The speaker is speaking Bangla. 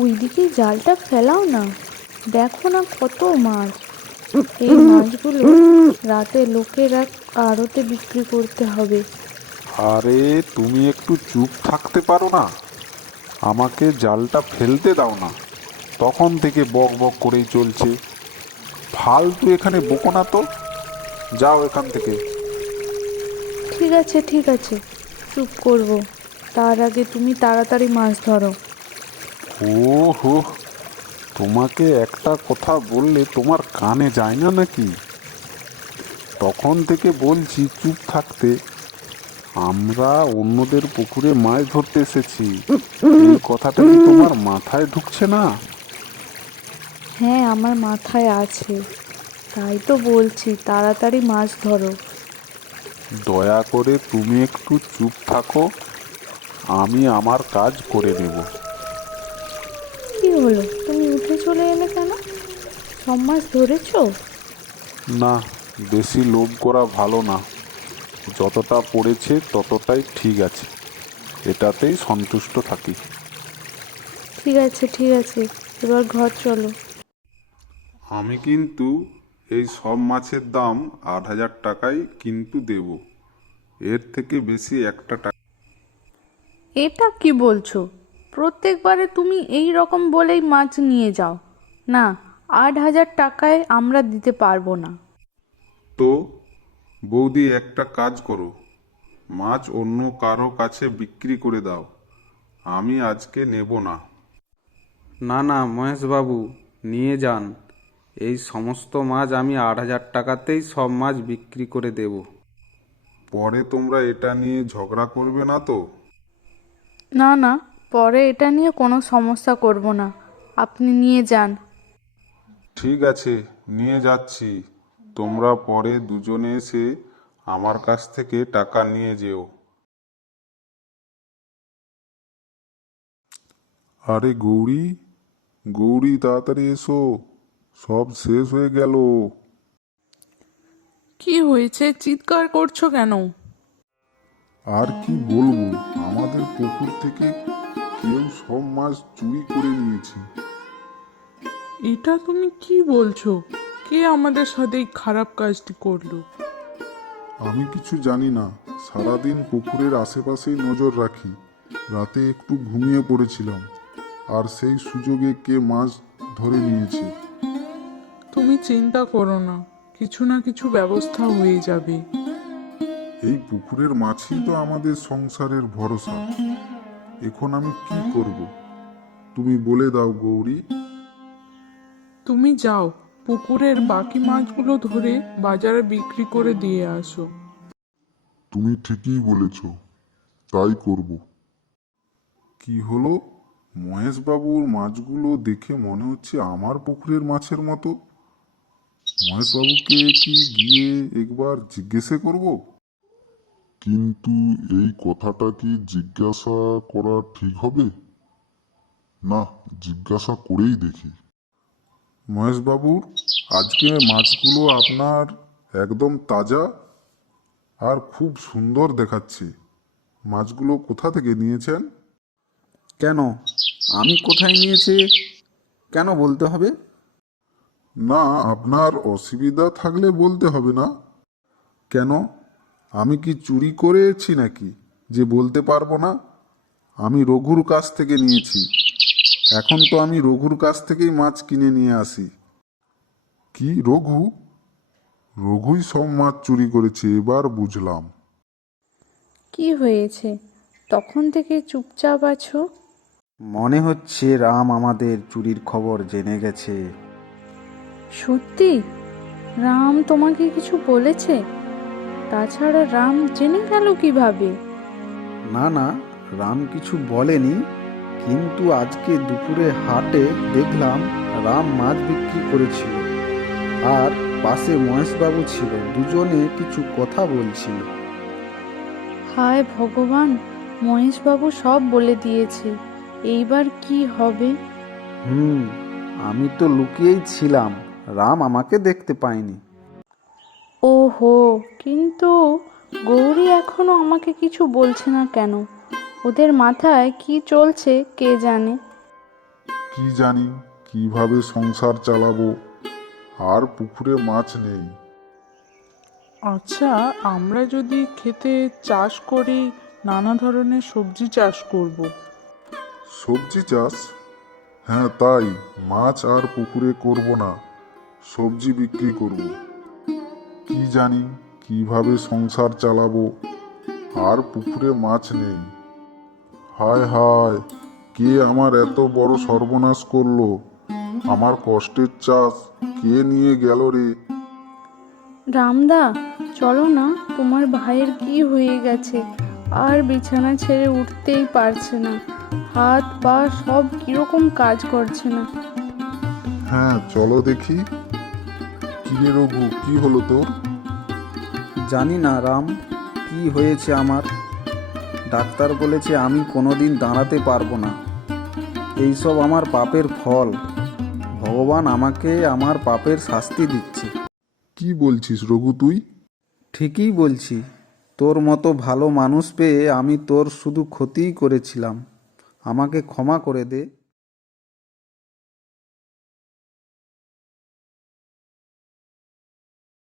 ওইদিকে জালটা ফেলাও না, দেখো না কত মাছ। এই মাছগুলো রাতে লোকেরা আড়তে বিক্রি করতে হবে। আরে তুমি একটু চুপ থাকতে পারো না? আমাকে জালটা ফেলতে দাও না, তখন থেকে বক বক করেই চলছে। ফালতু এখানে বকো না তো, যাও এখান থেকে। ঠিক আছে ঠিক আছে, চুপ করব, তার আগে তুমি তাড়াতাড়ি মাছ ধরো। ও হো, তোমাকে একটা কথা বললে তোমার কানে যায় না নাকি? তখন থেকে বলছি চুপ থাকতে। আমরা অন্যদের পুকুরে মাছ ধরতে এসেছি, এই কথাটা কি তোমার মাথায় ঢুকছে না? হ্যাঁ, আমার মাথায় আছে, তাই তো বলছি তাড়াতাড়ি মাছ ধরো। দয়া করে তুমি একটু চুপ থাকো, আমি আমার কাজ করে নেব। কি হলো, তুমি উঠে চলে এলে কেন? সব মাছ ধরেছো? না, বেশি লোভ করা ভালো না। যতটা পড়েছে ততটাই ঠিক আছে, এটাতেই সন্তুষ্ট থাকি। ঠিক আছে ঠিক আছে, এবার ঘর চলো। আমি কিন্তু এই সব মাছের দাম ৮,০০০ টাকাই কিন্তু দেব, এর থেকে বেশি একটা টাকা। এটা কি বলছো? প্রত্যেকবারে তুমি এই রকম বলেই মাছ নিয়ে যাও। না, ৮,০০০ টাকায় আমরা দিতে পারবো না। তো বৌদি, একটা কাজ করো, মাছ অন্য কারো কাছে বিক্রি করে দাও, আমি আজকে নেব না। না না মহেশবাবু, নিয়ে যান। এই সমস্ত মাছ আমি ৮,০০০ টাকাতেই সব মাছ বিক্রি করে দেব। পরে তোমরা এটা নিয়ে ঝগড়া করবে না তো? না না, পরে এটা নিয়ে কোনো সমস্যা করব না, আপনি নিয়ে যান। ঠিক আছে, নিয়ে যাচ্ছি। তোমরা পরে দুজনে এসে আমার কাছ থেকে টাকা নিয়ে যেও। আরে গৌরী, গৌরী তাড়াতাড়ি এসো, সব শেষ হয়ে গেল। কি হয়েছে, চিৎকার করছো কেন? আর কি বলবো, আমাদের পুকুর থেকে কেউ সব মাছ চুরি করে নিয়েছে। এটা তুমি কি বলছো? কে আমাদের সাথে এই খারাপ কাজটি করলো? আমি কিছু জানি না, সারাদিন পুকুরের আশেপাশেই নজর রাখি। রাতে একটু ঘুমিয়ে পড়েছিলাম, আর সেই সুযোগে কে মাছ ধরে নিয়েছে। তুমি চিন্তা করো না, কিছু না কিছু ব্যবস্থা হয়ে যাবে। এই পুকুরের মাছই তো আমাদের সংসারের ভরসা। এখন আমি কি করব, তুমি বলে দাও গৌরী। তুমি যাও, পুকুরের বাকি মাছগুলো ধরে বাজারে বিক্রি করে দিয়ে আসো। তুমি ঠিকই বলেছ, তাই করব। কি হলো, মহেশবাবুর মাছগুলো দেখে মনে হচ্ছে আমার পুকুরের মাছের মতো। মহেশবাবুকে কি গিয়ে একবার জিজ্ঞেসে করব? কিন্তু এই কথাটা কি জিজ্ঞাসা করা ঠিক হবে? না, জিজ্ঞাসা করেই দেখি। মহেশবাবুর, আজকে মাছগুলো আপনার একদম তাজা আর খুব সুন্দর দেখাচ্ছে। মাছগুলো কোথা থেকে নিয়েছেন? কেন, আমি কোথায় নিয়েছি কেন বলতে হবে? না, আপনার অসুবিধা থাকলে বলতে হবে না। কেন, আমি কি চুরি করেছি নাকি যে বলতে পারবো না? আমি রঘুর কাছ থেকে নিয়েছি, এখন তো আমি রঘুর কাছ থেকেই মাছ কিনে নিয়ে আসি। কি রঘু? রঘুই সব মাছ চুরি করেছে, এবার বুঝলাম। কি হয়েছে, তখন থেকে চুপচাপ আছো? মনে হচ্ছে রাম আমাদের চুরির খবর জেনে গেছে। সত্যি? রাম তোমাকে কিছু বলেছে? তাছাড়া রাম জেনে গেল কিভাবে? না না, রাম কিছু বলেনি, কিন্তু আজকে দুপুরে হাটে দেখলাম রাম মাছ বিক্রি করেছিল, আর পাশে মহেশবাবু ছিল, দুজনে কিছু কথা বলছিল। হায় ভগবান, মহেশবাবু সব বলে দিয়েছে, এইবার কি হবে? হুম, আমি তো লুকিয়েই ছিলাম, রাম আমাকে দেখতে পায়নি। ওহো, কিন্তু গৌরী এখনো আমাকে কিছু বলছে না কেন? ওদের মাথায় কি চলছে কে জানে। কি জানি কিভাবে সংসার চালাবো, আর পুকুরে মাছ নেই। আচ্ছা, আমরা যদি খেতে চাষ করি, নানা ধরনের সবজি চাষ করব। সবজি চাষ? হ্যাঁ তাই, মাছ আর পুকুরে করব না, সবজি বিক্রি করব। কি জানি কিভাবে সংসার চালাবো, আর পুকুরে মাছ নেই। হায় হায়, কে আমার এত বড় সর্বনাশ করলো? আমার কষ্টের চাষ কে নিয়ে গেল রে? রামদা, চলো না, তোমার ভাইয়ের কি হয়ে গেছে, আর বিছানা ছেড়ে উঠতেই পারছে না, হাত পা সব কিরকম কাজ করছে না। হ্যাঁ চলো দেখি। কি রে রঘু, কি হলো তোর? জানি না রাম, কি হয়েছে আমার। ডাক্তার বলেছে আমি কোনোদিন দাঁড়াতে পারবো না। এইসব আমার পাপের ফল। ভগবান আমাকে আমার পাপের শাস্তি দিচ্ছে। কি বলছিস রঘু তুই? ঠিকই বলছি। তোর মতো ভালো মানুষ পেয়ে আমি তোর শুধু ক্ষতিই করেছিলাম। আমাকে ক্ষমা করে দে।